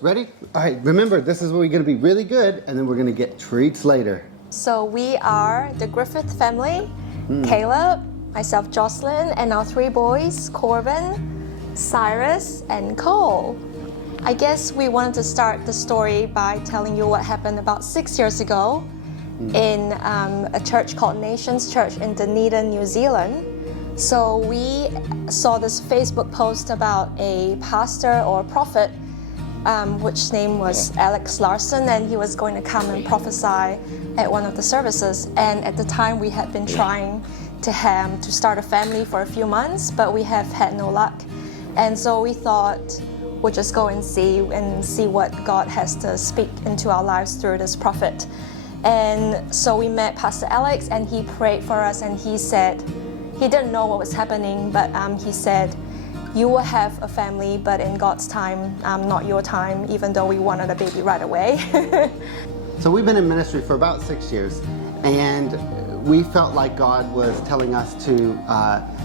Ready? All right, remember, this is where we're going to be really good, and then we're going to get treats later. So we are the Griffith family, Caleb, myself Jocelyn, and our three boys, Corbin, Cyrus, and Cole. I guess we wanted to start the story by telling you what happened about 6 years ago in a church called Nations Church in Dunedin, New Zealand. So we saw this Facebook post about a pastor or prophet which name was Alex Larson, and he was going to come and prophesy at one of the services. And at the time, we had been trying to start a family for a few months, but we have had no luck. And so we thought we'll just go and see what God has to speak into our lives through this prophet. And so we met Pastor Alex, and he prayed for us, and he said he didn't know what was happening, but he said, "You will have a family, but in God's time, not your time," even though we wanted a baby right away. So we've been in ministry for about 6 years, and we felt like God was telling us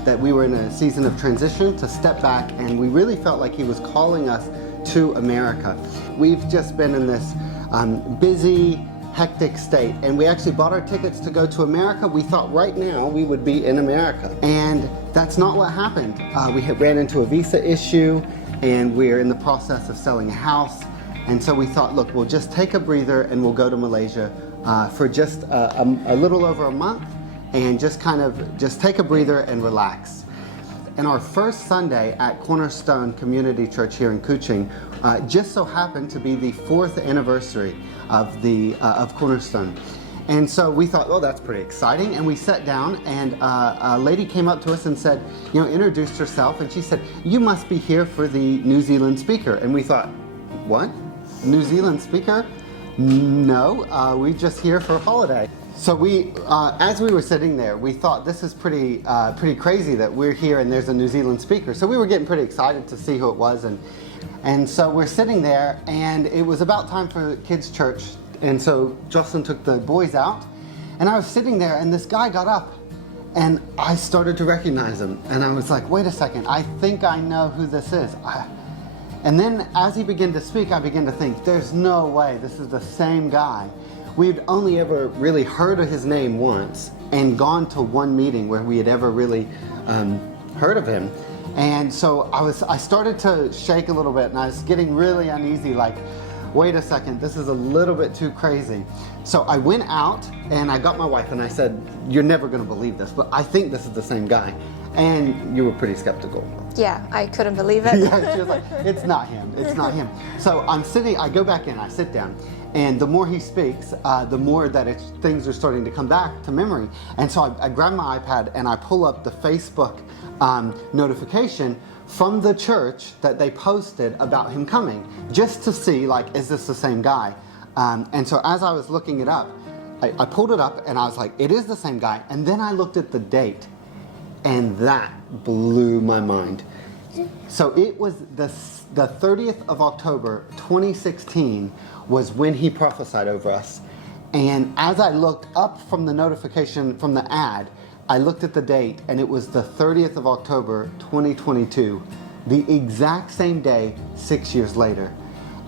that we were in a season of transition, to step back, and we really felt like He was calling us to America. We've just been in this busy, hectic state, and we actually bought our tickets to go to America. We thought right now we would be in America, and that's not what happened. We had ran into a visa issue, and we're in the process of selling a house, and so we thought, look, we'll just take a breather and we'll go to Malaysia for just a little over a month, and just take a breather and relax. And our first Sunday at Cornerstone Community Church here in Kuching just so happened to be the 4th anniversary of Cornerstone. And so we thought, oh, that's pretty exciting. And we sat down, and a lady came up to us and said, introduced herself, and she said, "You must be here for the New Zealand speaker." And we thought, what? New Zealand speaker? No, we're just here for a holiday. So we, as we were sitting there, we thought this is pretty crazy that we're here and there's a New Zealand speaker. So we were getting pretty excited to see who it was, and so we're sitting there, and it was about time for kids' church, and so Jocelyn took the boys out, and I was sitting there, and this guy got up, and I started to recognize him, and I was like, wait a second, I think I know who this is. And then as he began to speak, I began to think, there's no way this is the same guy. We'd only ever really heard of his name once and gone to one meeting where we had ever really heard of him. And so I started to shake a little bit, and I was getting really uneasy, like, wait a second, this is a little bit too crazy. So I went out and I got my wife and I said, "You're never going to believe this, but I think this is the same guy." And you were pretty skeptical. Yeah, I couldn't believe it. Yeah, she was like, "It's not him, it's not him." So I'm sitting, I go back in, I sit down, and the more he speaks, the more that things are starting to come back to memory. And so I grab my iPad and I pull up the Facebook notification from the church that they posted about him coming, just to see, like, is this the same guy? And so as I was looking it up, I pulled it up and I was like, it is the same guy. And then I looked at the date, and that blew my mind. So it was the 30th of October 2016 was when he prophesied over us. And as I looked up from the notification from the ad, I looked at the date, and it was the 30th of October 2022, the exact same day 6 years later.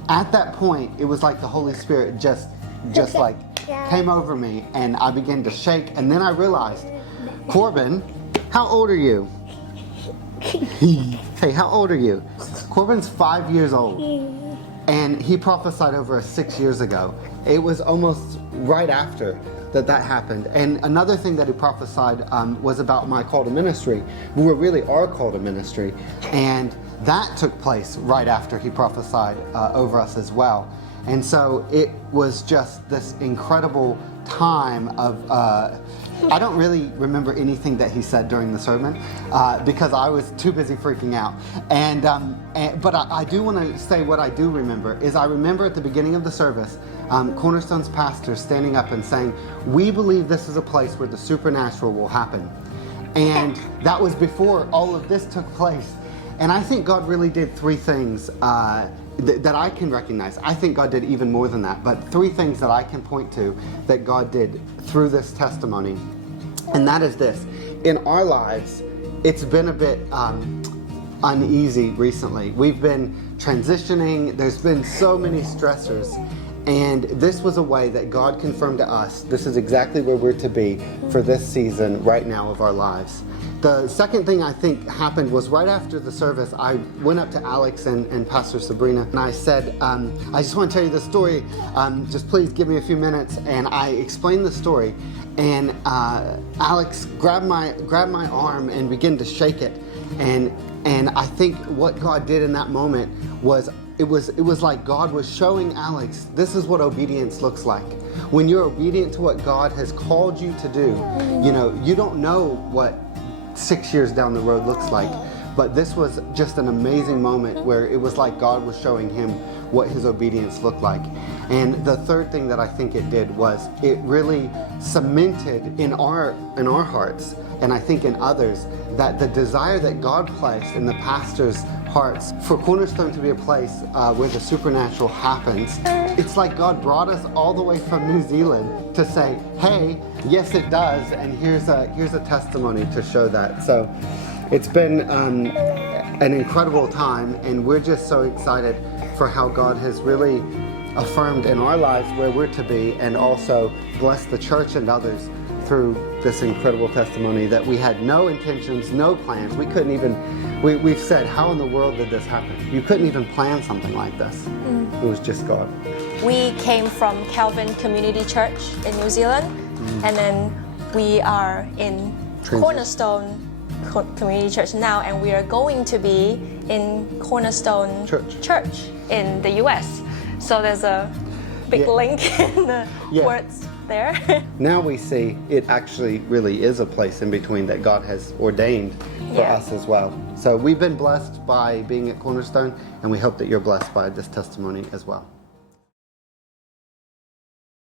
At that point, it was like the Holy Spirit just like came over me, and I began to shake, and then I realized, Corbin, how old are you? Hey, how old are you? Corbin's 5 years old, and he prophesied over us 6 years ago. It was almost right after that happened. And another thing that he prophesied was about my call to ministry. We were really our call to ministry, and that took place right after he prophesied over us as well. And so it was just this incredible time of I don't really remember anything that he said during the sermon because I was too busy freaking out. But I do want to say what I do remember is I remember at the beginning of the service, Cornerstone's pastor standing up and saying, "We believe this is a place where the supernatural will happen." And that was before all of this took place. And I think God really did three things that I can recognize. I think God did even more than that, but three things that I can point to that God did through this testimony. And that is this: in our lives, it's been a bit uneasy recently. We've been transitioning. There's been so many stressors. And this was a way that God confirmed to us, this is exactly where we're to be for this season right now of our lives. The second thing I think happened was right after the service, I went up to Alex and Pastor Sabrina, and I said, I just want to tell you this story. Just please give me a few minutes. And I explained the story, and Alex grabbed my arm and began to shake it. And I think what God did in that moment was, it was like God was showing Alex, this is what obedience looks like. When you're obedient to what God has called you to do, you know, you don't know what 6 years down the road looks like, but this was just an amazing moment where it was like God was showing him what his obedience looked like. And the third thing that I think it did was it really cemented in our hearts, and I think in others, that the desire that God placed in the pastors' hearts for Cornerstone to be a place where the supernatural happens. It's like God brought us all the way from New Zealand to say, hey, yes it does, and here's a testimony to show that. So it's been an incredible time, and we're just so excited for how God has really affirmed in our lives where we're to be, and also blessed the church and others through this incredible testimony that we had no intentions, no plans. We couldn't even, we've said, how in the world did this happen? You couldn't even plan something like this. It was just God. We came from Calvin Community Church in New Zealand, and then we are in Cornerstone Community Church now, and we are going to be in Cornerstone Church in the US. So there's a big link in the words there. Now we see it actually really is a place in between that God has ordained for us as well. So we've been blessed by being at Cornerstone, and we hope that you're blessed by this testimony as well.